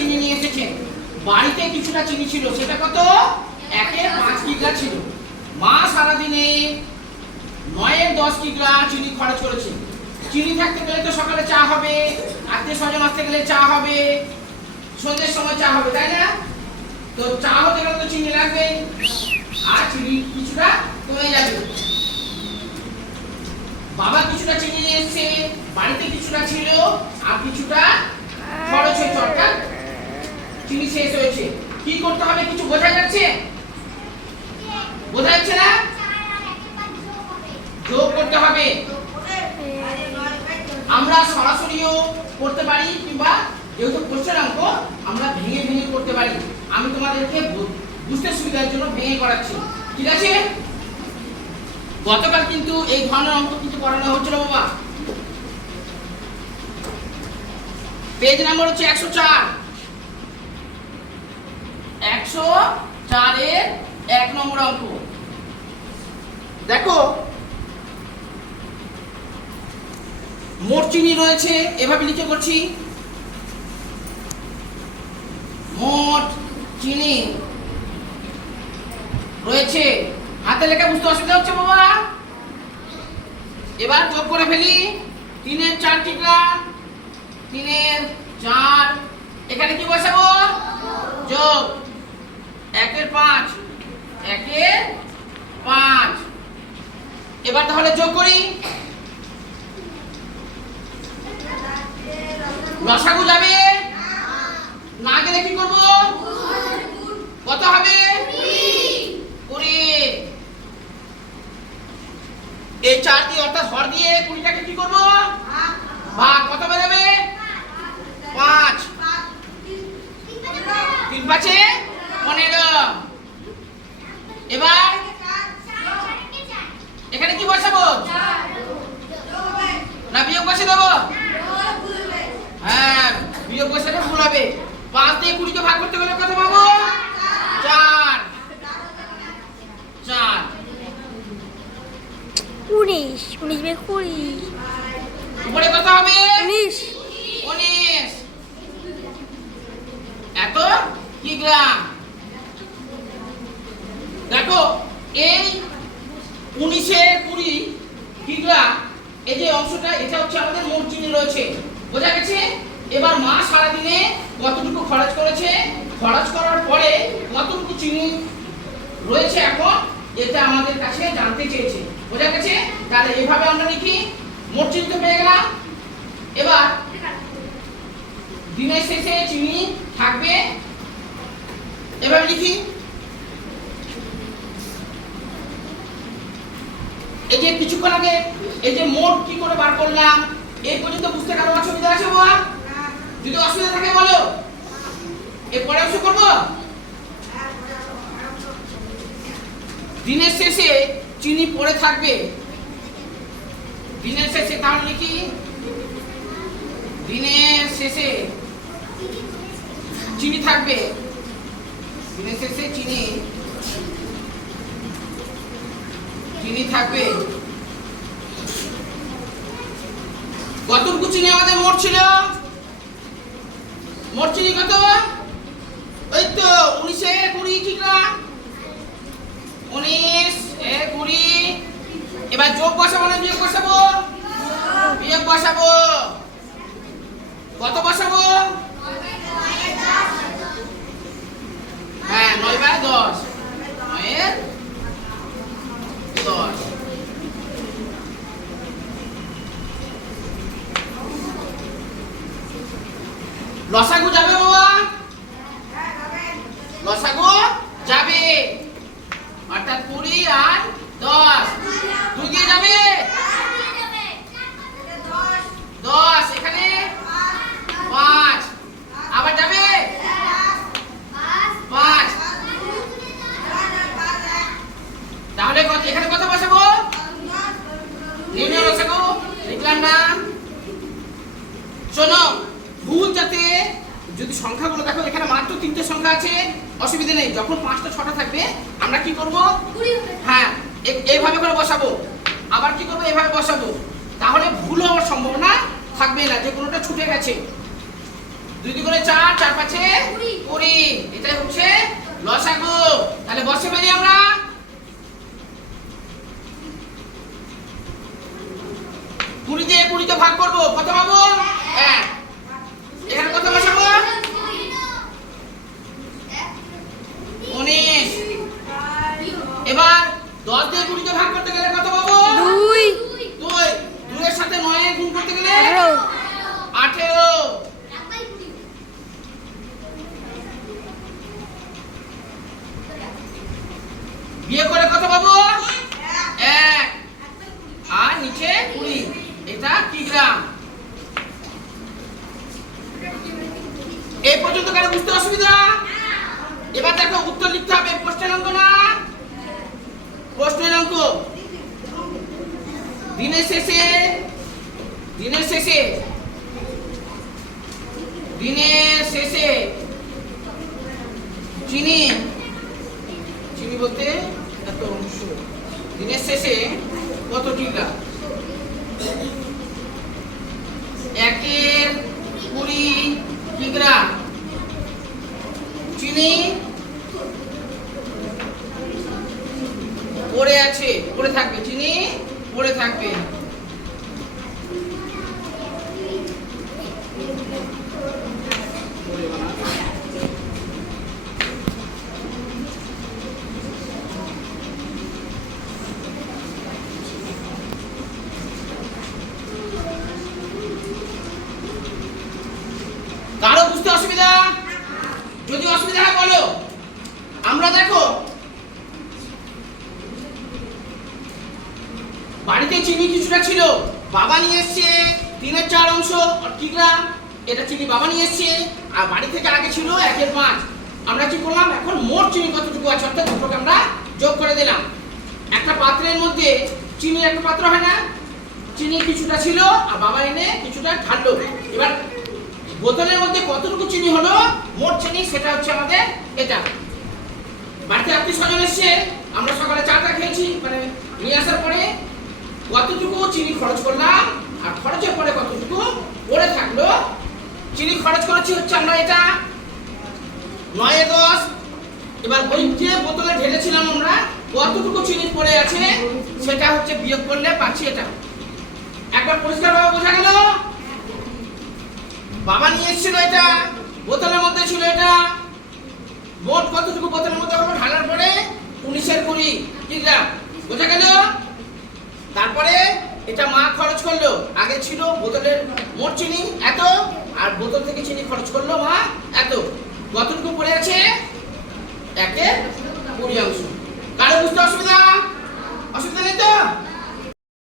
চিনি নিয়ে এসেছেন। বাড়িতে কিছুটা চিনি ছিল, সেটা কত? 1/5 কিগ্রা ছিল। মা সারাদিনে 9/10 কিগ্রা চিনি খরচ করেছে। চিনি থাকতে গেলে তো সকালে চা হবে, আত্মীয় স্বজন আসতে গেলে চা হবে, সন্ধ্যের সময় চা হবে, তাই না? তো চা হতে গেলে তো চিনি লাগবে, আর চিনি কিছুটা কমে যাবে। বাবা কিছুটা চিনি নিয়ে এসেছে, বাড়িতে কিছুটা ছিল, আর কিছুটা খরচ হয়েছে, অর্থাৎ চিনি শেষ হয়েছে। কি করতে হবে কিছু বোঝা যাচ্ছে? বোঝা যাচ্ছে না? যোগ করতে হবে। আমরা সরাসরিও করতে পারি, কিংবা যেহেতু কোশ্চেন অঙ্ক আমরা ভেঙে ভেঙে করতে পারি। আমি তোমাদেরকে বুঝতে সুবিধার জন্য ভেঙে করাচ্ছি, ঠিক আছে? গতকাল কিন্তু এই ধরনের অঙ্ক কিন্তু করানো হচ্ছিল বাবা। পেজ নাম্বার হচ্ছে 104। 104 এর 1 নম্বর অঙ্ক। দেখো, মোট চিনি রয়েছে, এভাবে লিখে করছি, মোট চিনি রয়েছে। হাতে লেখা বুঝতে অসুবিধা হচ্ছে বাবা? এবার যোগ করে ফেলি। 3 এর 4 কিগ্রা, 3 এর 4, এখানে কি বসাবো? যোগ। 1 এর 5, 1 এর 5। এবার তাহলে যোগ করি। লসাগু যাবে না, গেলে কি করব? কত হবে? 20। এই 4 দিয়ে অর্থাৎ হর দিয়ে 20টাকে কি করব? ভাগ। কত বেরোবে? 5। 3 5 15। এবার এখানে কি বসাবো? না বিয়োগ বসে দেবো? হ্যাঁ, বিয়োগ বসালে ভুল হবে। 5 দিয়ে 20 কে ভাগ করতে গেলে কত পাবো? 4। 19 19 20 উপরে কত হবে? 19 19। এত কিগ্রা। দেখো, এই 19 এ 20 কিগ্রা, এই যে অংশটা, এটা হচ্ছে আমাদের মোট চিনি রয়েছে। বোঝা গেছে? এবার মা সারাদিনে কতটুকু খরচ করেছে, খরচ করার পরে কতটুকু চিনি রয়েছে এখন, এটা আমাদের কাছে জানতে চেয়েছে। বোঝা গেছে? তাহলে এভাবে আমরা লিখি, মোট চিনি তো পেয়ে গেলাম। এবার দিনের শেষে চিনি থাকবে, এভাবে লিখি। এই যে কিছুক্ষণ আগে এই যে মোট কি করে বার করলাম, এই পর্যন্ত বুঝতে কারো অসুবিধা আছে বাবা? যদি অসুবিধা থাকে বলো, এরপরে অংশ করবো। দিনের শেষে চিনি পড়ে থাকবে, দিনের শেষে, তাহলে লিখি দিনের শেষে চিনি থাকবে, দিনের শেষে চিনি থাকবে। কতটুকু চিনি আমাদের মোট ছিল? মোট চিনি কত? ওই তো 19 এ 20 কিগ্রা। 19 এ 20। এবার যোগ বসাবো না বিয়োগ বসাবো? বিয়োগ বসাবো। কত বসাবো? হ্যাঁ, 9/10। 9/10। লসাগু যাবে বাবা? লসাগু যাবে, অর্থাৎ 20 আর 10। 2 দিয়ে যাবে? 10। এখানে 5। আবার যাবে? 5। তাহলে এখানে কত বসাবো? নির্ণয় লসাগু লিখলাম না। শোনো, ভুল যাতে, যদি সংখ্যাগুলো দেখো এখানে মাত্র 3টে সংখ্যা আছে, অসুবিধা নেই। যখন 5টা 6টা থাকবে আমরা কি করব? হ্যাঁ, এইভাবে করে বসাবো। আবার কি করব? এইভাবে বসাবো। তাহলে ভুল হওয়ার সম্ভাবনা থাকবে না, যে কোনোটা ছুটে গেছে। 2 দুগুণে 4, 4 পাঁচে 20। এটাই হচ্ছে লসাগু। তাহলে বসে ফেলি আমরা। 20 দিয়ে 20 কে ভাগ করব, কত পাবো? 1। এখানে কত বসাবো? 19। এবার 10 দিয়ে 20 কে ভাগ করতে গেলে কত পাবো? 2 2। 2 এর সাথে 9 এর গুণ করতে গেলে 18 18। বিয়ে করে কত পাবো? 1। আর নিচে 20। এটা কি গ্রাম? এই পর্যন্ত কারো বুঝতে অসুবিধা? এবার দেখো উত্তর লিখতে হবে। প্রশ্নের অঙ্ক না, প্রশ্নের অঙ্ক। দিনের শেষে দিনের শেষে চিনি চিনি বলতে এত অংশ। দিনের শেষে কতটি গ্রাম? 1-এর 20 কি গ্রাম? চিনি পড়ে আছে, পড়ে থাকবে, চিনি পড়ে থাকবে। কারো বুঝতে অসুবিধা? যদি অসুবিধা হয় বলো। আমরা দেখো বাড়িতে চিনি কিছুটা ছিল, বাবা নিয়ে এসছে 3-এর 4 অংশ কি গ্রাম? এটা চিনি বাবা নিয়ে এসছে, আর বাড়ি থেকে আগে ছিল 1-এর 5। আমরা কি করলাম, এখন মোট চিনি কতটুকু আছে অর্থাৎ দুটোকে আমরা যোগ করে দিলাম। একটা পাত্রের মধ্যে চিনির একটা পাত্র হয় না, চিনি কিছুটা ছিল আর বাবা এনে কিছুটা ঢাললো। এবার বোতলের মধ্যে কতটুকু চিনি হলো মোট চিনি, সেটা হচ্ছে আমাদের এটা। বাড়িতে আত্মীয় স্বজন এসছে, আমরা সকালে চাটা খেয়েছি, মানে নিয়ে আসার পরে কতটুকু চিনি খরচ করলাম আর খরচের পরে কতটুকু পড়ে থাকলো। চিনি খরচ করেছি হচ্ছে আমরা এটা 9-10। এবার ওই যে বোতলে ঢেলেছিলাম আমরা কতটুকু চিনি পড়ে আছে সেটা হচ্ছে বিয়োগ করলে পাচ্ছি এটা। একবার পরিষ্কারভাবে বোঝা গেল? বাবা নিয়ে এসেছিল এটা, বোতলের মধ্যে ছিল এটা, মোট কতটুকু বোতলের মধ্যে হলো ঢালার পরে 19-এর 20 কি গ্রাম? বোঝা গেল? তারপরে এটা মা খরচ করলো, আগে ছিল বোতলের মোট চিনি এত আর বোতল থেকে